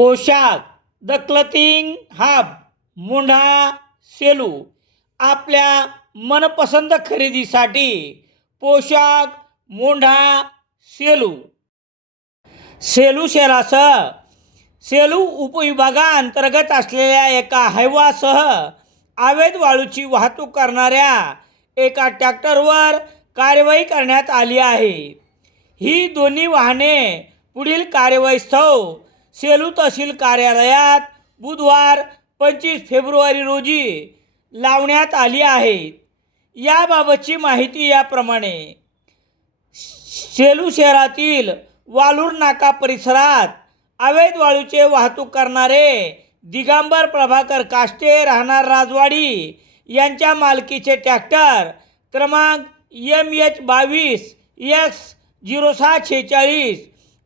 पोशाख the क्लथिंग hub मुंढा Selu आपल्या मनपसंत खरेदीसाठी पोशाख मुंढा सेलू सेलू शहरासह सेलू उपविभागाअंतर्गत असलेल्या एका हायवासह अवैध वाळूची वाहतूक करणाऱ्या एका ट्रॅक्टरवर कारवाई करण्यात आली आहे। ही दोन्ही वाहने पुढील कारवाईस्तव सेलू तहसील कार्यालयात बुधवार 25 फेब्रुवारी रोजी लावण्यात आली आहेत। याबाबतची माहिती याप्रमाणे। सेलू शहरातील वालूर नाका परिसरात अवैध वाळूचे वाहतूक करणारे दिगंबर प्रभाकर काष्टे राहणार राजवाडी यांच्या मालकीचे ट्रॅक्टर क्रमांक MH22X0646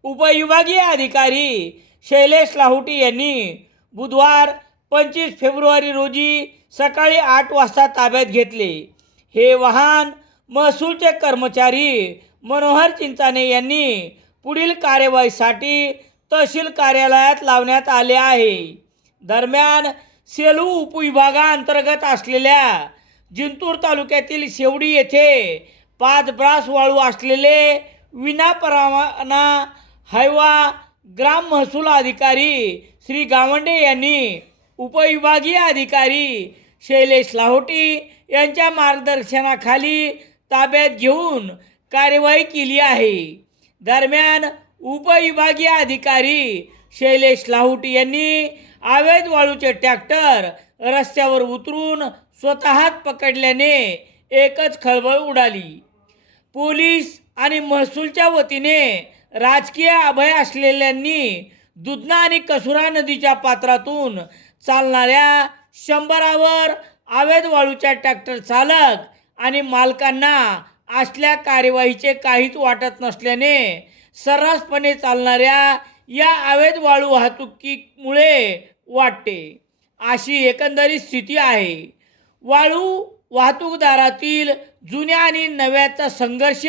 उपविभागीय अधिकारी शैलेश लाहोटी यांनी बुधवार 25 फेब्रुवारी रोजी सकाळी 8 वाजता ताब्यात घेतले। हे वाहन महसूलचे कर्मचारी मनोहर चिंताने यांनी पुढील कार्यवाहीसाठी तहसील कार्यालयात लावण्यात आले आहे। दरम्यान सेलू उपविभागाअंतर्गत असलेल्या जिंतूर तालुक्यातील शेवडी येथे 5 ब्रास वाळू असलेले विनापरवाना हायवा ग्राम महसूल अधिकारी श्री गावंडे यांनी उपविभागीय अधिकारी शैलेश लाहोटी यांच्या मार्गदर्शनाखाली ताब्यात घेऊन कार्यवाही केली आहे। दरम्यान उपविभागीय अधिकारी शैलेश लाहोटी यांनी अवैध वाळूचे ट्रॅक्टर रस्त्यावर उतरून स्वतःच पकडल्याने एकच खळबळ उडाली। पोलीस आणि महसूलच्या वतीने राजकीय अभय असलेल्यांनी दुधना आणि कसुरा नदीच्या पात्रातून चालणाऱ्या 100वर अवैध वाळूच्या ट्रॅक्टर चालक आणि मालकांना असल्या कार्यवाहीचे काहीच वाटत नसल्याने सर्रासपणे चालणाऱ्या या अवैध वाळू वाहतुकीमुळे वाटते, अशी एकंदरीत स्थिती आहे। वाळू वाहतूकदारातील जुन्या आणि नव्याचा संघर्ष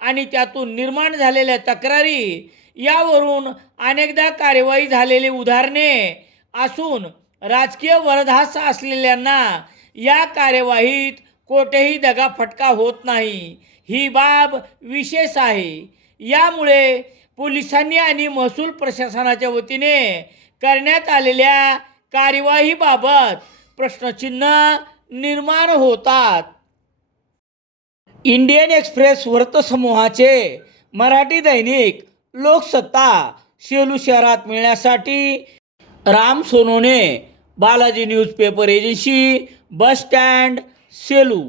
आणि त्यातून निर्माण झालेल्या तक्रारी यावरून अनेकदा कार्यवाही झालेली उदाहरणे असून राजकीय वरदहस्त असलेल्यांना या कार्यवाहीत कोठेही दगाफटका होत नाही, ही बाब विशेष आहे। यामुळे पोलिसांनी आणि महसूल प्रशासनाच्या वतीने करण्यात आलेल्या कार्यवाहीबाबत प्रश्नचिन्ह निर्माण होतात। इंडियन एक्सप्रेस वृत्तसमूहाचे मराठी दैनिक लोकसत्ता सेलू शहरात मिळण्यासाठी Ram Sonone, Balaji newspaper agency, bus stand, Selu.